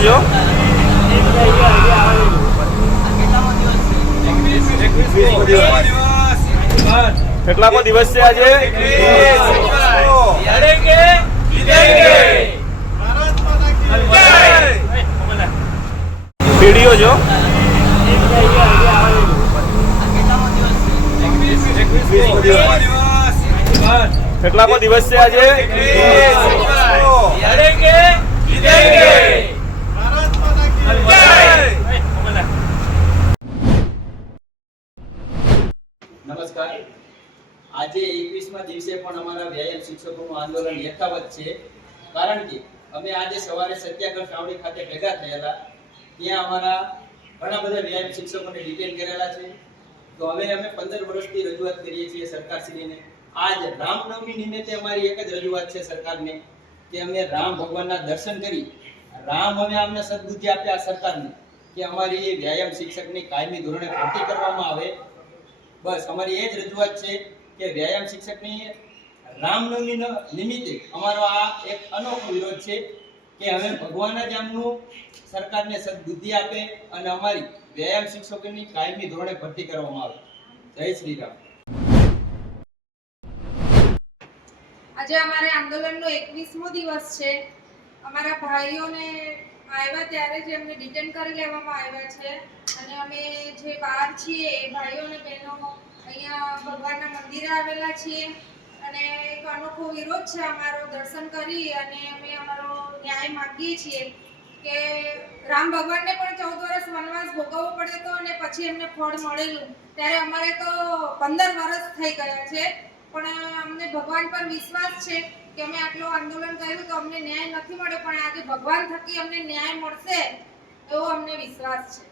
છો કેટલામો દિવસ છે આજે? પીડીઓ છો કેટલામો દિવસ છે આજે? નમસ્કાર. આજે એકવીસમા દિવસે પણ અમારા વ્યાયામ શિક્ષકોનું આંદોલન યથાવત છે. કારણ કે અમે આજે સવારે સત્યાગ્રહ છાવણી ખાતે ભેગા થયેલા. ત્યાં અમારા ઘણા બધા વ્યાયામ શિક્ષકોને ડિટેન કરેલા છે. તો હવે અમે પંદર વર્ષથી રજૂઆત કરીએ છીએ સરકારશ્રીને. આજ રામનવમી નિમિત્તે અમારી એક જ રજૂઆત છે સરકારને કે અમે રામ ભગવાનના દર્શન કરી, રામ હવે અમને સદબુદ્ધિ આપે આ સરકારને, કે અમારી વ્યાયામ શિક્ષકની કાયમી ધોરણે ભરતી કરવામાં આવે. બસ, અમારી એ જ રજૂઆત છે કે વ્યાયામ શિક્ષકની રામનવમી નિમિત્તે અમારો આ એક અનોખો વિરોધ છે કે હવે ભગવાન જ આમનું સરકારને સદબુદ્ધિ આપે અને અમારી વ્યાયામ શિક્ષકોની કાયમી ધોરણે ભરતી કરવામાં આવે. જય શ્રી રામ આજે અમારે આંદોલનનો એકવીસમો દિવસ છે. અમારા ભાઈઓને આવ્યા ત્યારે જ એમને ડિટેન કરી લેવામાં આવ્યા છે. અને અમે જે બહાર છીએ, એ ભાઈઓ અને બહેનો અહીંયા ભગવાનના મંદિરે આવેલા છીએ. અને એક અનોખો વિરોધ છે અમારો દર્શન કરી અને અમે અમારો ન્યાય માગીએ છીએ કે રામ ભગવાનને પણ ચૌદ વર્ષ વનવાસ ભોગવવો પડ્યો હતો અને પછી એમને ફળ મળેલું. ત્યારે અમારે તો પંદર વર્ષ થઈ ગયા છે. પણ અમને ભગવાન પર વિશ્વાસ છે કે અમે આટલું આંદોલન કર્યું તો અમને ન્યાય નથી મળ્યો, પણ આજે ભગવાન થકી અમને ન્યાય મળશે એવો અમને વિશ્વાસ છે.